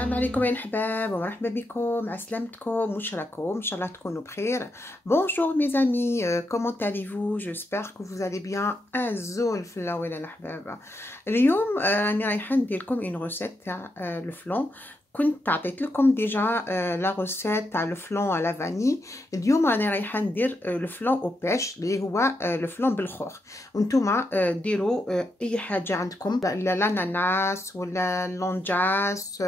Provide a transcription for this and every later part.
السلام عليكم يا الحباب ومرحبا بكم عسلامتكم واش راكم ان شاء الله تكونوا بخير. Bonjour mes amis, comment allez-vous? J'espère que vous allez bien. الزول في الاول الحباب. اليوم راني رايحه ندير لكم اون روسيت تاع الفلون. كنت عطيت لكم ديجا لا روسيت تاع الفلون على فاني. اليوم راني رايحه ندير الفلون او بيش اللي هو الفلون بالخوخ. وانتم ديروا اي حاجه عندكم، الاناناس ولا اللونجاس،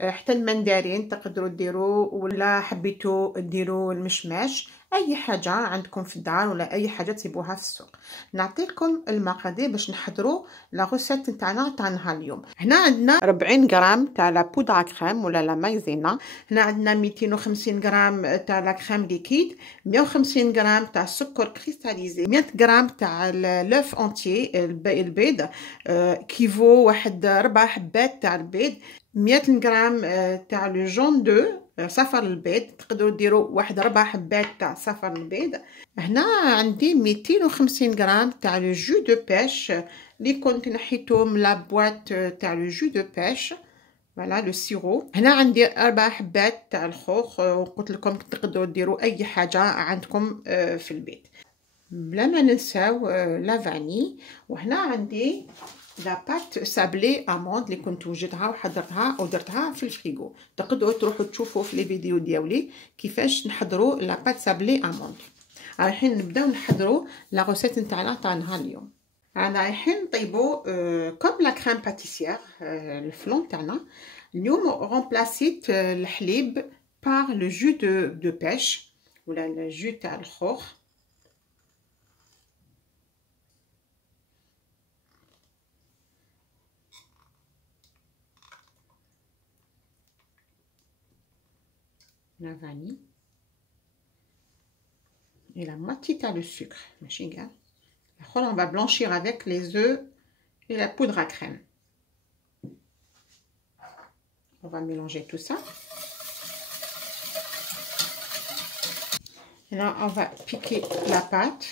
حتى المندرين تقدروا ديروا، ولا حبيتوا ديروا المشماش، اي حاجه عندكم في الدار ولا اي حاجه تسيبوها في السوق. نعطيكم المقادير باش نحضروا لا روسيت نتاعنا تاع نهار اليوم. هنا عندنا 40 غرام تاع لا بودره كريم ولا لا مايزينا. هنا عندنا 250 غرام تاع لا كريم ليكيد، 150 غرام تاع السكر كريستاليزي، 100 غرام تاع لوف اونتي البيض، كيفو واحد 4 حبات تاع البيض، 100 غرام تاع لو جون دو صفر البيض، تقدروا ديروا واحد 4 حبات تاع صفر البيض. هنا عندي 250 غرام تاع لو جو دو بيش اللي كنت نحيتهم لا بواط تاع لو جو دو بيش، فوالا لو سيرو. هنا عندي 4 حبات تاع الخوخ، وقلت لكم تقدروا ديروا اي حاجه عندكم في البيت. بلا ما ننساو لا فاني. وهنا عندي لا بات سابلي اموند اللي كنت وجدتها وحضرتها ودرتها في الفريغو. تقدروا تروحوا تشوفوا في لي فيديو ديالي كيفاش نحضروا لا بات سابلي اموند. رايحين نبداو نحضروا لا روسيت نتاعنا تاع نهار اليوم. رانا رايحين نطيبوا كوم لا كريم باتيسيير الفلون تاعنا. اليوم رومبلاسيت الحليب بار لو جو دو بيش ولا الجو تاع الخوخ. La vanille et la moitié de sucre. On va blanchir avec les œufs et la poudre à crème. On va mélanger tout ça. Et là, on va piquer la pâte.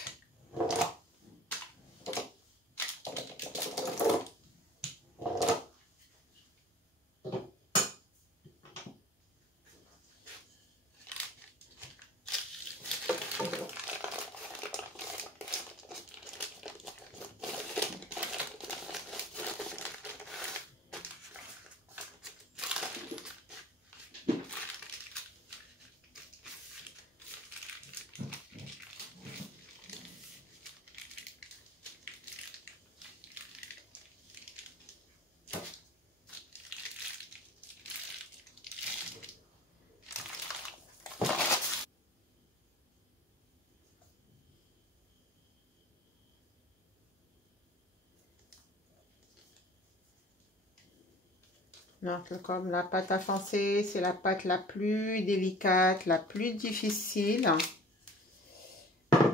Comme la pâte à foncer, c'est la pâte la plus délicate, la plus difficile.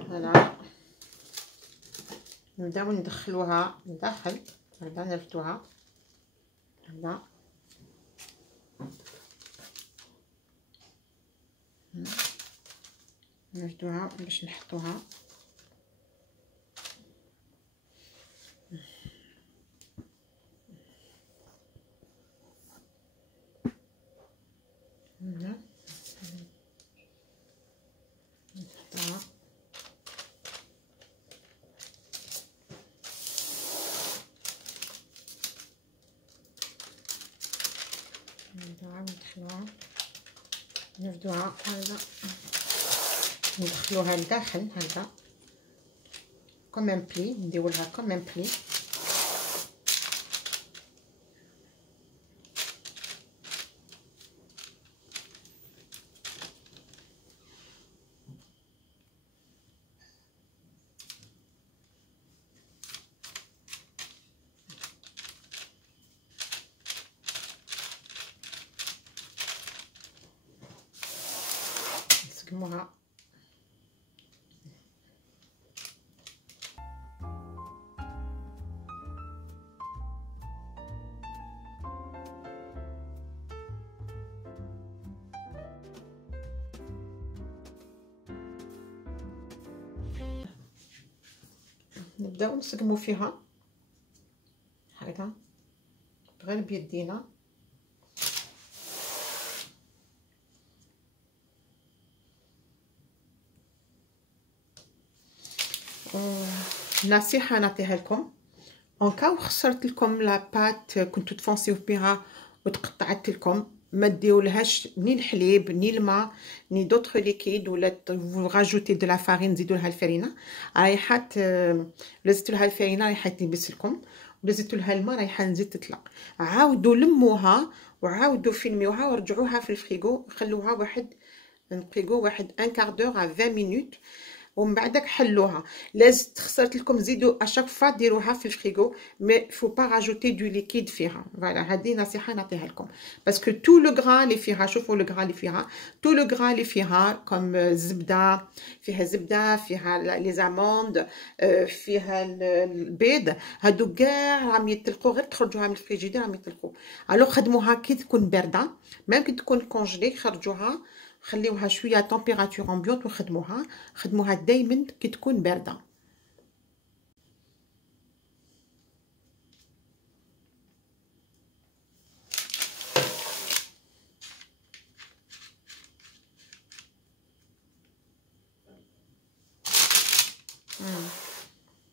Voilà. نبداو ندخلوها لداخل. هذا نرفدوها هذا. نرفدوها باش نحطوها. هنا نحطوها. نرفدوها هذا، ندخلوها لداخل هذا كوم ان بلي، نديرولها كوم ان بلي. نسقموها. نبداو نسقمو فيها هكذا غير بيدينا. نصيحة نعطيها لكم، اون كاو خسرت لكم لاباط كنتو تفونسيو بيها وتقطعت لكم، ما ديرولهاش ني الحليب ني الماء ني دوطخ ليكيد، ولا راجوتي دو لا فارين تزيدولها الفرينه، رايحه لزتولها الفرينه رايحه تلبس لكم، ولزتولها الماء رايحه نزيد تطلق. عاودوا لموها وعاودوا فيلميوها ورجعوها في الفريغو، خلوها واحد نقيقو واحد ان كاردور ا 20 مينوت، ومن بعدك حلوها. لازم خسرت لكم زيدوا اشاك فوا ديروها في الفريغو، مي فو با راجوتي دو ليكيد فيها. فوالا هذه نصيحه نعطيها لكم، باسكو تو لو غرا اللي فيها، شوفوا لو غرا اللي فيها، تو لو غرا اللي فيها كوم الزبده، فيها زبده، فيها لي زاموند، فيها البيض، هادو كاع راهم يطلقوا، غير تخرجوها من الفريجيدير راهم يطلقوا. الو خدموها كي تكون بارده، ميم كي تكون كونجلي خرجوها، خليوها شويه تمبيراتور امبيونط وخدموها. خدموها دايما كي تكون بارده.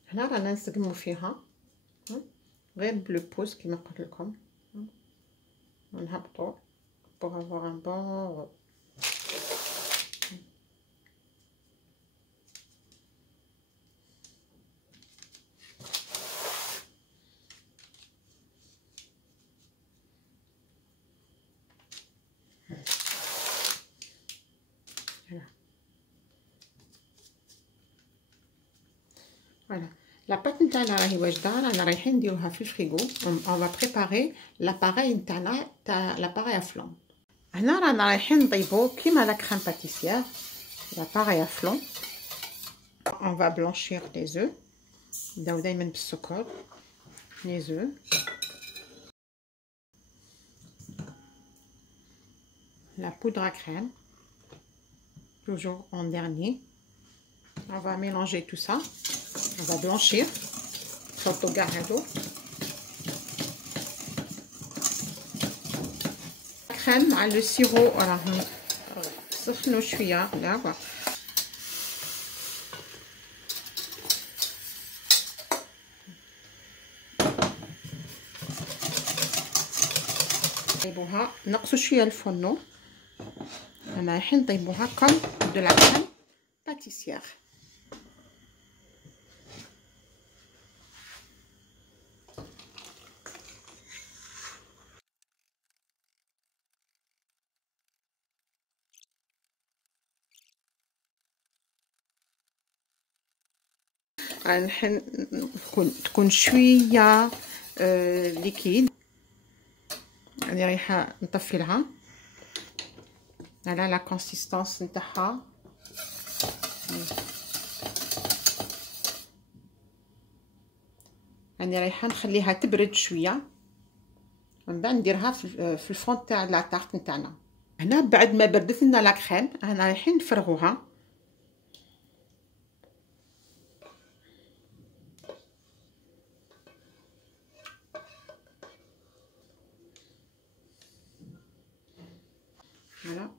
هنا رانا نسقمو فيها غير بلو بوز كيما قلت لكم، ونهبطو بوغ افوار ان بون. فوالا لا بات نتاعنا راهي واجده، رانا رايحين نديروها في الفريغو. اون فا بريباري لاباراي نتاعنا تاع لاباراي افلون. هنا رانا رايحين نطيبو كيما لا كريم باتيسيير، لاباراي افلون. اون فا بلانشير لي زو، نبداو دايما بالسكر، لي زو، la poudre à crème, toujours en dernier. On va mélanger tout ça, on va blanchir. نحطو كاع هادو كريم مع لو سيرو، راهم سخنوا شويه. لا نطيبوها، نقصوا شويه الفرن. انا رايحين نطيبوها كوم دو لا كريم باتيسيير. رايحين تكون شويه ليكيد، يعني رايحه نطفي لها على لا كونسيستانس نتاعها. يعني رايحه نخليها تبرد شويه، من بعد نديرها في الفرن تاع لا طارت نتاعنا. هنا بعد ما بردت لنا لا كريم، هنا رايحين نفرغوها. فوالا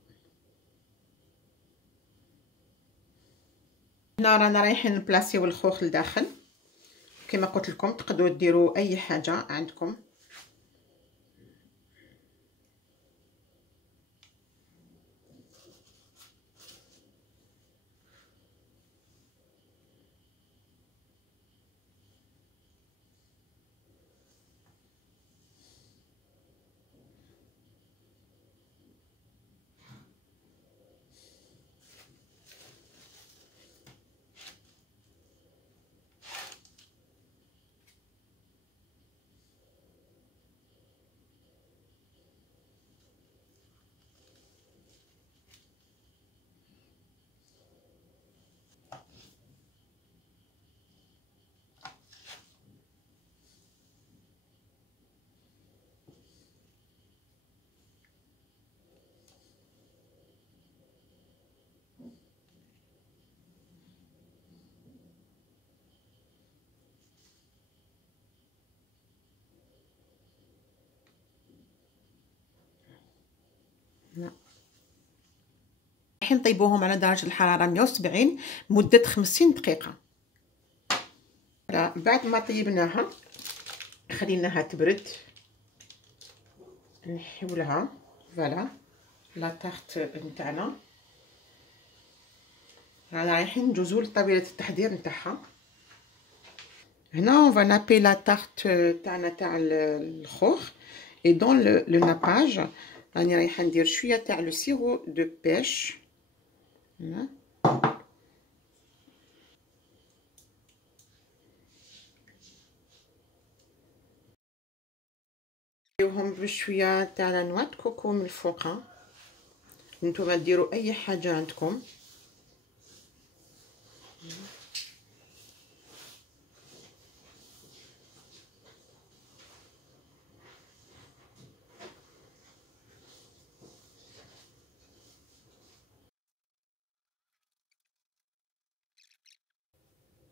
هنا رانا رايحين نبلاصيو الخوخ لداخل. كما قلت لكم تقدروا ديروا اي حاجه عندكم. رايحين نطيبوهم على درجه الحراره 170 مده 50 دقيقه. بعد ما طيبناها خليناها تبرد، نحولها. فوالا لا تارت نتاعنا رايحين ندوزو لطابلة التحضير نتاعها. هنا on va napper la tarte تاعنا تاع الخوخ. et dans le nappage راني رايحه ندير شويه تاع لو سيرو دو بيش. هنا نديرهم بشويه تاع لا نواه كوكو من الفوق. نتوما ديروا اي حاجه عندكم.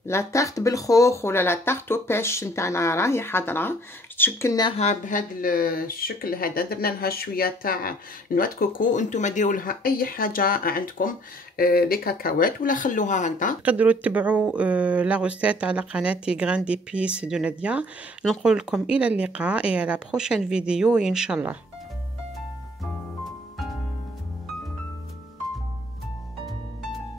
لا تارت بالخوخ ولا لا تارت او بيش نتاعنا راهي حاضره. شكلناها بهذا الشكل هذا، درنا لها شويه تاع نواه كوكو. نتوما ديروا لها اي حاجه عندكم، لي كاكاوات ولا خلوها هكذا. تقدروا تتبعوا لا غوستيت على قناتي غران دي بيس دو نادية. نقول لكم الى اللقاء، et à la prochaine vidéo ان شاء الله.